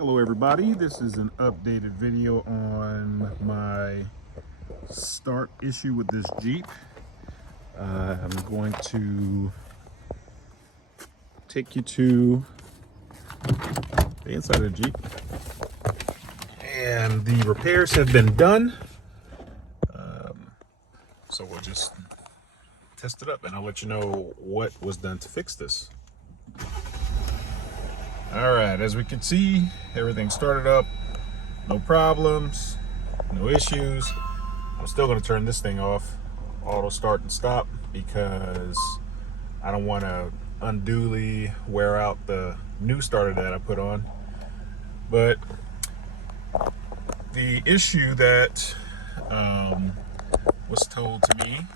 Hello everybody, this is an updated video on my start issue with this Jeep. I'm going to take you to the inside of the Jeep, and the repairs have been done. So we'll just test it up and I'll let you know what was done to fix this. All right, as we can see, everything started up, no problems, no issues. I'm still gonna turn this thing off, auto start and stop, because I don't wanna unduly wear out the new starter that I put on. But the issue that was told to me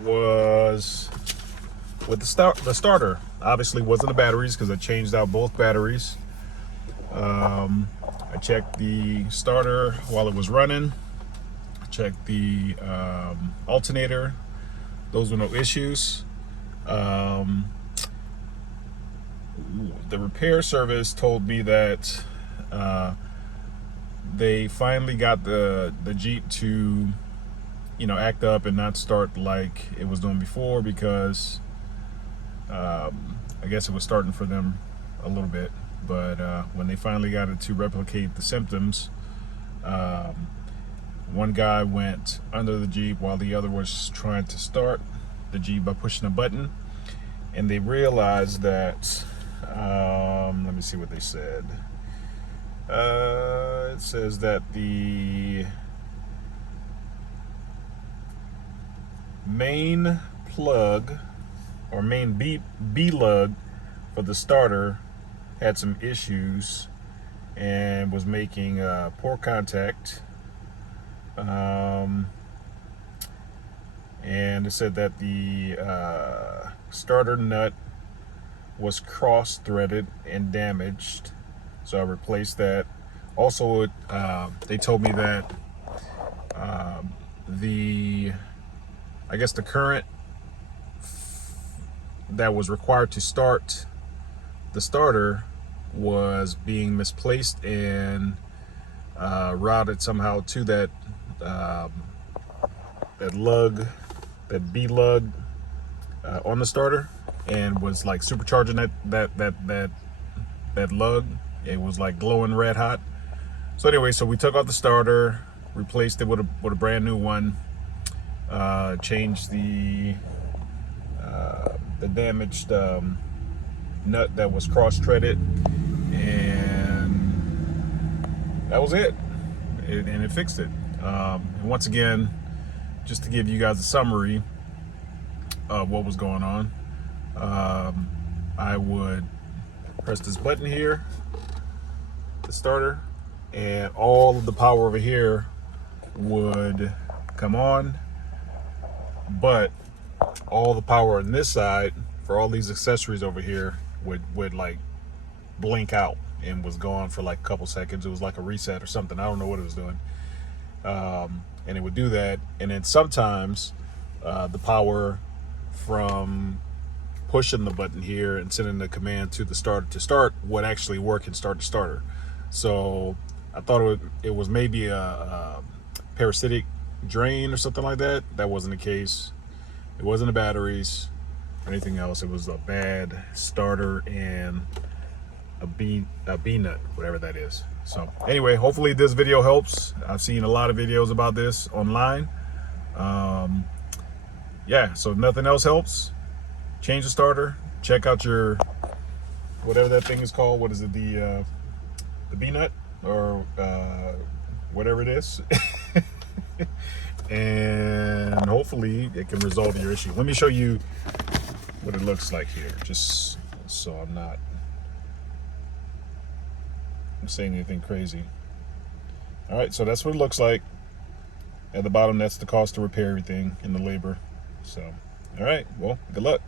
was with the starter. Obviously wasn't the batteries, because I changed out both batteries. I checked the starter while it was running. I checked the alternator. Those were no issues. The repair service told me that they finally got the Jeep to, act up and not start like it was doing before, because I guess it was starting for them a little bit. But when they finally got it to replicate the symptoms, one guy went under the Jeep while the other was trying to start the Jeep by pushing a button, and they realized that, let me see what they said. It says that the main plug, or main B-lug for the starter, had some issues and was making poor contact. And it said that the starter nut was cross-threaded and damaged, so I replaced that. Also, they told me that I guess the current that was required to start the starter was being misplaced and routed somehow to that that B lug on the starter, and was like supercharging that lug. It was like glowing red hot. So anyway, so we took out the starter, replaced it with a brand new one, changed the damaged nut that was cross-threaded, and that was it. And it fixed it. Once again, just to give you guys a summary of what was going on, I would press this button here, the starter, and all of the power over here would come on, but all the power on this side for all these accessories over here would like blink out and was gone for like a couple seconds. It was like a reset or something. I don't know what it was doing. And it would do that, and then sometimes the power from pushing the button here and sending the command to the starter to start would actually work and start the starter. So I thought it was maybe a parasitic drain or something like that. That wasn't the case. It wasn't the batteries or anything else. It was a bad starter and a B nut, whatever that is. So anyway, hopefully this video helps. I've seen a lot of videos about this online. Yeah, so if nothing else helps, change the starter, check out your, whatever that thing is called. What is it, the B nut, or whatever it is. And hopefully it can resolve your issue. Let me show you what it looks like here, just so I'm not saying anything crazy. All right, so that's what it looks like. At the bottom, that's the cost to repair everything and the labor. So, all right, well, good luck.